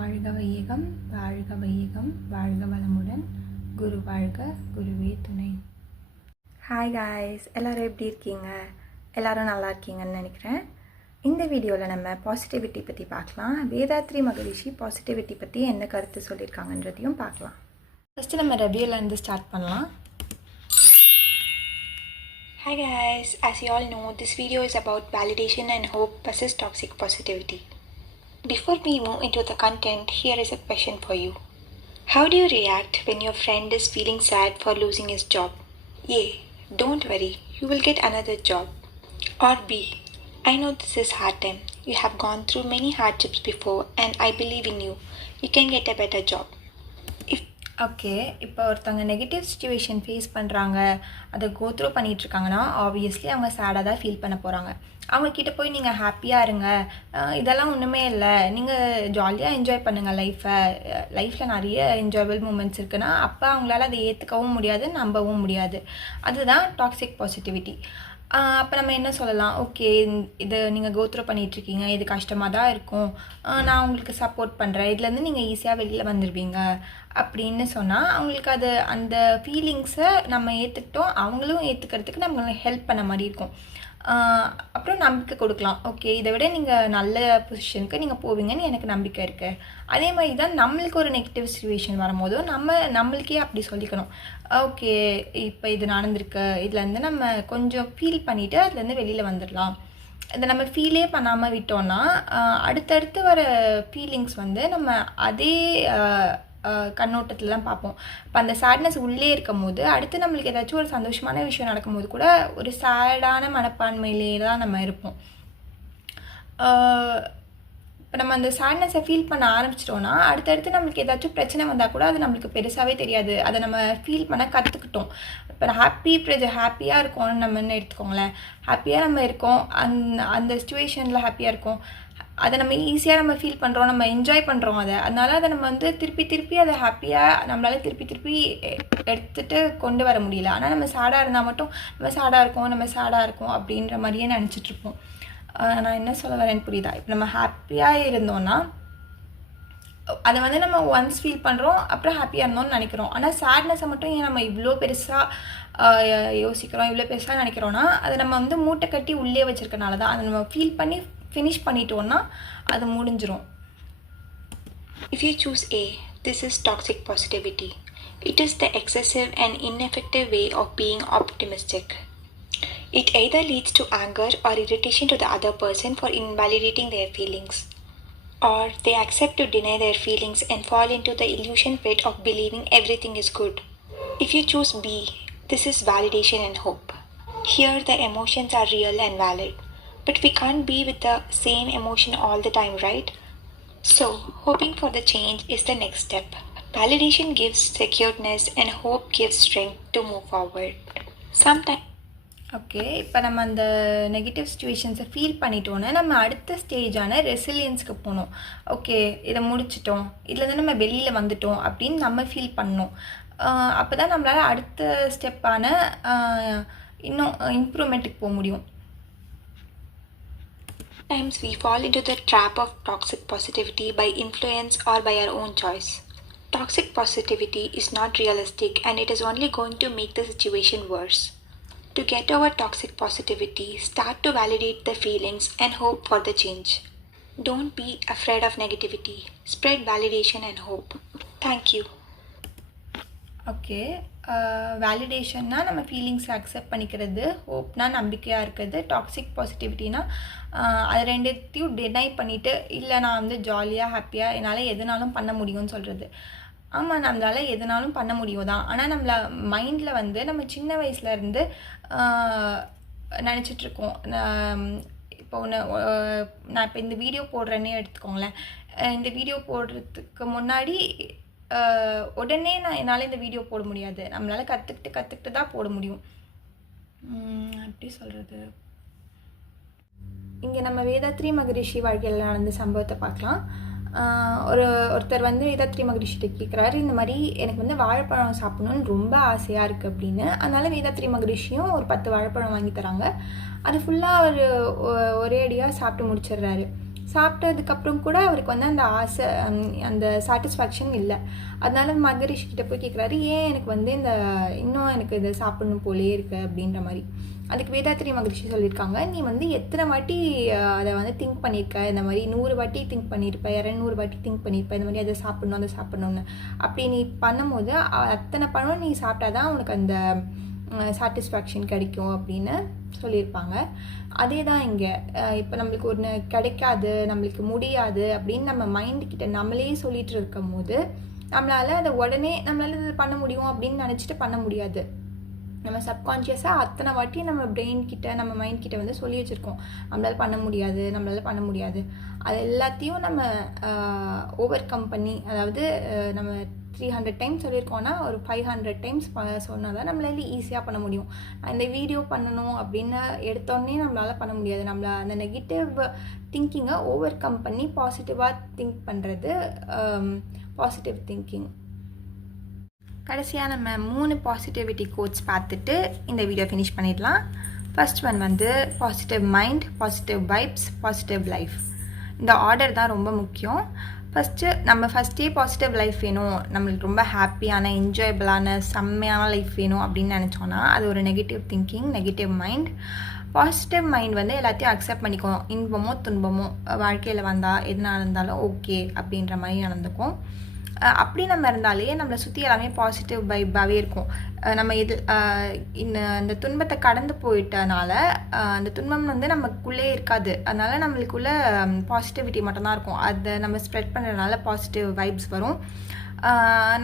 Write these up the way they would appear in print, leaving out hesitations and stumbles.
வாழ்க வையகம், வாழ்க வையகம், வாழ்க வளமுடன், குரு வாழ்க, குருவே துணை. ஹாய் காய்ஸ், எல்லோரும் எப்படி இருக்கீங்க? எல்லோரும் நல்லா இருக்கீங்கன்னு நினைக்கிறேன். இந்த வீடியோவில் நம்ம பாசிட்டிவிட்டி பற்றி பார்க்கலாம். வேதாத்ரி மகரிஷி பாசிட்டிவிட்டி பற்றி என்ன கருத்து சொல்லியிருக்காங்கன்றதையும் பார்க்கலாம். ஃபஸ்ட்டு நம்ம ரிவ்யூலேருந்து ஸ்டார்ட் பண்ணலாம். Hi guys, as you all know, this video is about validation and hope versus toxic positivity. Before we move into the content, here is a question for you. How do you react when your friend is feeling sad for losing his job? A. Don't worry, you will get another job. Or B. I know this is hard time. You have gone through many hardships before and I believe in you. You can get a better job. Okay, இப்போ ஒருத்தவங்க negative situation face பண்ணுறாங்க, அதை go through பண்ணிகிட்ருக்காங்கன்னா obviously அவங்க சேடாக தான் feel பண்ண போகிறாங்க. அவங்கக்கிட்ட போய் நீங்கள் ஹாப்பியாக இருங்க, இதெல்லாம் ஒன்றுமே இல்லை, நீங்கள் ஜாலியாக என்ஜாய் பண்ணுங்கள் லைஃப்பில் நிறைய என்ஜாயபிள் மூமெண்ட்ஸ் இருக்குன்னா அப்போ அவங்களால அதை ஏற்றுக்கவும் முடியாது, நம்பவும் முடியாது. அதுதான் டாக்ஸிக் பாசிட்டிவிட்டி. அப்போ நம்ம என்ன சொல்லலாம், ஓகே இது நீங்கள் கோத்ரூ பண்ணிகிட்ருக்கீங்க, இது கஷ்டமாக தான் இருக்கும், நான் உங்களுக்கு சப்போர்ட் பண்ணுறேன், இதுலேருந்து நீங்கள் ஈஸியாக வெளியில் வந்துடுவீங்க அப்படின்னு சொன்னால் அவங்களுக்கு அது அந்த ஃபீலிங்ஸை நம்ம ஏற்றுக்கிட்டோம், அவங்களும் ஏற்றுக்கிறதுக்கு நம்ம ஹெல்ப் பண்ண மாதிரி இருக்கும். அப்புறம் நம்பிக்கை கொடுக்கலாம், ஓகே இதை விட நீங்கள் நல்ல பொசிஷனுக்கு நீங்கள் போவீங்கன்னு எனக்கு நம்பிக்கை இருக்குது. அதே மாதிரி தான் நம்மளுக்கு ஒரு நெகட்டிவ் சுச்சுவேஷன் வரும்போதும் நம்மளுக்கே அப்படி சொல்லிக்கணும், ஓகே இப்போ இது நடந்திருக்கு, இதுலேருந்து நம்ம கொஞ்சம் ஃபீல் பண்ணிவிட்டு அதுலேருந்து வெளியில் வந்துடலாம். இதை நம்ம ஃபீலே பண்ணாமல் விட்டோன்னா அடுத்தடுத்து வர ஃபீலிங்ஸ் வந்து நம்ம அதே கண்ணோட்டத்தில் தான் பார்ப்போம். இப்போ அந்த சேட்னஸ் உள்ளே இருக்கும் போது அடுத்து நம்மளுக்கு ஏதாச்சும் ஒரு சந்தோஷமான விஷயம் நடக்கும்போது கூட ஒரு சேடான மனப்பான்மையிலே தான் நம்ம இருப்போம். இப்போ நம்ம அந்த சேட்னஸை ஃபீல் பண்ண ஆரம்பிச்சிட்டோன்னா அடுத்தடுத்து நம்மளுக்கு ஏதாச்சும் பிரச்சனை வந்தால் கூட அது நம்மளுக்கு பெருசாகவே தெரியாது, அதை நம்ம ஃபீல் பண்ண கற்றுக்கிட்டோம். இப்போ ஹாப்பியாக இருக்கோம்னு நம்ம என்ன எடுத்துக்கோங்களேன், ஹாப்பியாக நம்ம இருக்கோம், அந்த சுச்சுவேஷனில் ஹாப்பியாக இருக்கோம், அதை நம்ம ஈஸியாக நம்ம ஃபீல் பண்ணுறோம், நம்ம என்ஜாய் பண்ணுறோம் அதனால் அதை நம்ம வந்து திருப்பி அதை ஹாப்பியாக நம்மளால் திருப்பி எடுத்துகிட்டு கொண்டு வர முடியல. ஆனால் நம்ம சேடாக இருந்தால் மட்டும் நம்ம சேடாக இருக்கோம் அப்படின்ற மாதிரியே நினச்சிட்ருப்போம். நான் என்ன சொல்ல வரேன்னு புரியுதா? இப்போ நம்ம ஹாப்பியாக இருந்தோன்னா அதை வந்து நம்ம ஒன்ஸ் ஃபீல் பண்ணுறோம், அப்புறம் ஹாப்பியாக இருந்தோம்னு நினைக்கிறோம். ஆனால் சேட்னஸை மட்டும் ஏன் நம்ம இவ்வளோ பெருசாக யோசிக்கிறோம், இவ்வளோ பெருசாக நினைக்கிறோன்னா அதை நம்ம வந்து மூட்டை கட்டி உள்ளே வச்சுருக்கனால தான். அதை நம்ம ஃபீல் பண்ணி ஃபினிஷ் பண்ணிட்டோன்னா அது முடிஞ்சிரும். If you choose A, this is toxic positivity. It is the excessive and ineffective way of being optimistic. It either leads to anger or irritation to the other person for invalidating their feelings, or they accept to deny their feelings and fall into the illusion pit of believing everything is good. If you choose B, this is validation and hope. Here the emotions are real and valid, but we can't be with the same emotion all the time, right? So, hoping for the change is the next step. Validation gives secureness and hope gives strength to move forward. Sometimes okay, இப்போ நம்ம அந்த negative சுச்சுவேஷன்ஸை feel பண்ணிட்டோன்னா நம்ம அடுத்த ஸ்டேஜான ரெசிலியன்ஸ்க்கு போகணும். Okay இதை முடிச்சிட்டோம், இதுலேருந்து நம்ம வெளியில் வந்துட்டோம் அப்படின்னு நம்ம ஃபீல் பண்ணணும். அப்போ தான் நம்மளால் அடுத்த ஸ்டெப்பான இன்னும் இம்ப்ரூவ்மெண்ட்டுக்கு போக முடியும். Sometimes we fall into the trap of toxic positivity by influence or by our own choice. Toxic positivity is not realistic and it is only going to make the situation worse. To get over toxic positivity, start to validate the feelings and hope for the change. Don't be afraid of negativity. Spread validation and hope. Thank you. Okay, வேலிடேஷன்னா நம்ம ஃபீலிங்ஸை accept பண்ணிக்கிறது, ஹோப்னா நம்பிக்கையாக இருக்கிறது, toxic பாசிட்டிவிட்டினா அது ரெண்டுத்தையும் deny பண்ணிவிட்டு இல்லை நான் வந்து ஜாலியாக ஹாப்பியாக என்னால் எதுனாலும் பண்ண முடியும்னு சொல்கிறது. ஆமாம், நம்மளால் எதுனாலும் பண்ண முடியும் தான், ஆனால் நம்மள மைண்டில் வந்து நம்ம சின்ன வயசுலேருந்து நினச்சிட்ருக்கோம். இப்போ நான் இப்போ இந்த வீடியோ போடுறேன்னே எடுத்துக்கோங்களேன், இந்த வீடியோ போடுறதுக்கு முன்னாடி உடனே என்னால் இந்த வீடியோ போட முடியாது, நம்மளால் கற்றுக்கிட்டு தான் போட முடியும். எப்படி சொல்கிறது, இங்கே நம்ம வேதாத்ரி மகரிஷி வாழ்க்கையில் நடந்த சம்பவத்தை பார்க்கலாம். ஒருத்தர் வந்து வேதாத்ரி மகரிஷிட்ட கேட்குறாரு, இந்த மாதிரி எனக்கு வந்து வாழைப்பழம் சாப்பிடணுன்னு ரொம்ப ஆசையாக இருக்குது அப்படின்னு. அதனால் வேதாத்ரி மகரிஷியும் ஒரு 10 வாழைப்பழம் வாங்கி தராங்க. அது ஃபுல்லாக அவர் ஒரே அடியாக சாப்பிட்டு முடிச்சிடுறாரு. சாப்பிட்டதுக்கப்புறம் கூட அவருக்கு வந்து அந்த ஆசை அந்த சாட்டிஸ்ஃபேக்ஷன் இல்லை. அதனால மகரிஷி கிட்ட போய் கேட்குறாரு, ஏன் எனக்கு வந்து இன்னும் எனக்கு இதை சாப்பிடணும் போலே இருக்கு அப்படின்ற மாதிரி. அதுக்கு வேதாத்திரி மகரிஷி சொல்லியிருக்காங்க, நீ வந்து எத்தனை வாட்டி அதை வந்து திங்க் பண்ணியிருக்க, இந்த மாதிரி 100 வாட்டி திங்க் பண்ணியிருப்ப, 200 வாட்டி திங்க் பண்ணியிருப்ப, இந்த மாதிரி அதை சாப்பிடணும்னு. அப்படி நீ பண்ணும்போது அத்தனை பழம் நீ சாப்பிட்டாதான் உனக்கு அந்த சாட்டிஸ்ஃபேக்ஷன் கிடைக்கும் அப்படின்னு சொல்லியிருப்பாங்க. அதே தான் இங்கே. இப்போ நம்மளுக்கு ஒன்று கிடைக்காது, நம்மளுக்கு முடியாது அப்படின்னு நம்ம மைண்டுக்கிட்ட நம்மளே சொல்லிட்டு இருக்கும் போது நம்மளால் அதை உடனே நம்மளால் இது பண்ண முடியும் அப்படின்னு நினச்சிட்டு பண்ண முடியாது. நம்ம சப்கான்ஷியஸாக அத்தனை வாட்டி நம்ம பிரெயின் கிட்ட நம்ம மைண்ட் கிட்ட வந்து சொல்லி வச்சுருக்கோம், நம்மளால் பண்ண முடியாது. அது எல்லாத்தையும் நம்ம ஓவர் கம் பண்ணி, அதாவது நம்ம 300 டைம்ஸ் சொல்லியிருக்கோன்னா ஒரு 500 டைம்ஸ் சொன்னால் தான் நம்மளால ஈஸியாக பண்ண முடியும். இந்த வீடியோ பண்ணணும் அப்படின்னு எடுத்தோடனே நம்மளால் பண்ண முடியாது. நம்மளை அந்த நெகட்டிவ் திங்கிங்கை ஓவர் கம் பண்ணி பாசிட்டிவாக திங்க் பண்ணுறது பாசிட்டிவ் திங்கிங். கடைசியாக நம்ம 3 பாசிட்டிவிட்டி கோட்ஸ் பார்த்துட்டு இந்த வீடியோ ஃபினிஷ் பண்ணிடலாம். ஃபர்ஸ்ட் ஒன் வந்து positive mind, positive vibes, positive life. இந்த ஆர்டர் தான் ரொம்ப முக்கியம். ஃபஸ்ட்டே பாசிட்டிவ் லைஃப் வேணும், நம்மளுக்கு ரொம்ப ஹாப்பியான என்ஜாயபிளான செம்மையான லைஃப் வேணும் அப்படின்னு நினச்சோன்னா அது ஒரு negative thinking, negative mind. Positive mind வந்து எல்லாத்தையும் அக்செப்ட் பண்ணிக்கும். இன்பமோ துன்பமோ வாழ்க்கையில் வந்தால் எதுனா இருந்தாலும் ஓகே அப்படின்ற மாதிரி நடந்துக்கும். அப்படி நம்ம இருந்தாலே நம்மளை சுற்றி எல்லாமே பாசிட்டிவ் வைப்பாகவே இருக்கும். நம்ம இந்த துன்பத்தை கடந்து போயிட்டனால அந்த துன்பம் வந்து நமக்குள்ளே இருக்காது. அதனால் நம்மளுக்குள்ள பாசிட்டிவிட்டி மட்டும்தான் இருக்கும். அதை நம்ம ஸ்ப்ரெட் பண்ணுறதுனால பாசிட்டிவ் வைப்ஸ் வரும்.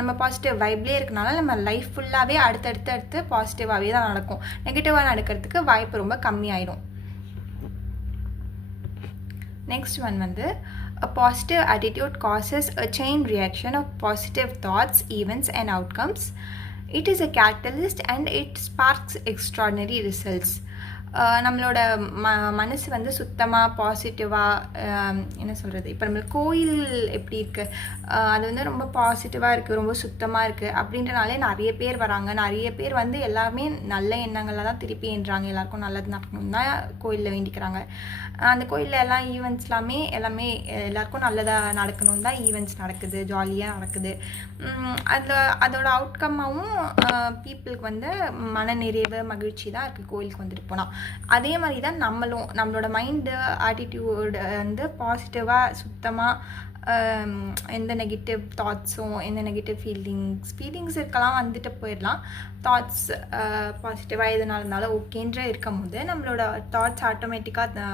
நம்ம பாசிட்டிவ் வைப்லேயே இருக்கனால நம்ம லைஃப் ஃபுல்லாகவே அடுத்தடுத்து பாசிட்டிவாகவே தான் நடக்கும். நெகட்டிவாக நடக்கிறதுக்கு வாய்ப்பு ரொம்ப கம்மியாயிடும். நெக்ஸ்ட் ஒன் வந்து a positive attitude causes a chain reaction of positive thoughts, events and outcomes. It is a catalyst and it sparks extraordinary results. நம்மளோட மனசு வந்து சுத்தமாக பாசிட்டிவாக என்ன சொல்கிறது, இப்போ நம்மளுக்கு கோயில் எப்படி இருக்குது, அது வந்து ரொம்ப பாசிட்டிவாக இருக்குது, ரொம்ப சுத்தமாக இருக்குது அப்படின்றனாலே நிறைய பேர் வராங்க. நிறைய பேர் வந்து எல்லாமே நல்ல எண்ணங்களில் தான் திருப்பி என்றாங்க. எல்லாருக்கும் நல்லது நடக்கணும் தான் கோயிலில் வேண்டிக்கிறாங்க. அந்த கோயிலில் எல்லாம் ஈவெண்ட்ஸ் எல்லாமே எல்லாருக்கும் நல்லதாக நடக்கணும் தான் ஈவெண்ட்ஸ் நடக்குது, ஜாலியாக நடக்குது. அதோட அவுட்கம்மாகவும் பீப்புளுக்கு வந்து மன நிறைவு மகிழ்ச்சி தான் இருக்குது கோயிலுக்கு வந்துட்டு போனால். அதே மாதிரி தான் நம்மளோட மைண்டு ஆட்டிடியூடு வந்து பாசிட்டிவாக சுத்தமாக எந்த நெகட்டிவ் தாட்ஸும் எந்த நெகட்டிவ் ஃபீலிங்ஸ் இருக்கலாம், வந்துட்டு போயிடலாம். தாட்ஸ் பாசிட்டிவாக எதுனால இருந்தாலும் ஓகேன்ற இருக்கும் போது நம்மளோட தாட்ஸ் ஆட்டோமேட்டிக்காக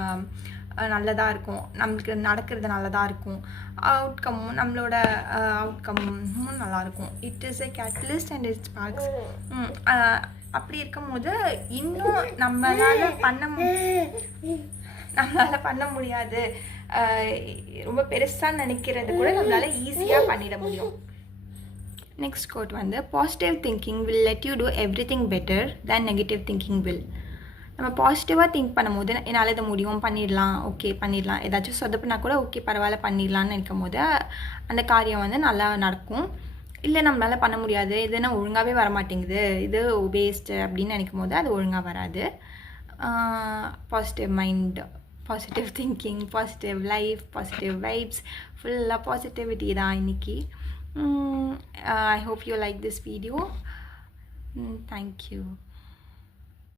நல்லதாக இருக்கும், நம்மளுக்கு நடக்கிறது நல்லதாக இருக்கும், நம்மளோட அவுட்கம்மும் நல்லாயிருக்கும். It is a catalyst and it Sparks. அப்படி இருக்கும்போது இன்னும் நம்மளால் பண்ண முடியாது, ரொம்ப பெருசாக நினைக்கிறது கூட நம்மளால் ஈஸியாக பண்ணிட முடியும். நெக்ஸ்ட் கோட் வந்து positive thinking will let you do everything better than negative thinking will. நம்ம பாசிட்டிவாக திங்க் பண்ணும்போது என்னால் இதை முடியும், பண்ணிடலாம், ஏதாச்சும் சொதப்புனா கூட ஓகே பரவாயில்ல பண்ணிடலான்னு நினைக்கும் போது அந்த காரியம் வந்து நல்லா நடக்கும். இல்லை நம்மளால் பண்ண முடியாது, இதுனா ஒழுங்காகவே வரமாட்டேங்குது, இது வேஸ்ட்டு அப்படின்னு நினைக்கும் போது அது ஒழுங்காக வராது. Positive mind, positive thinking, positive life, positive vibes, ஃபுல்லாக பாசிட்டிவிட்டி தான் இன்றைக்கி. I hope you like this video. Thank you.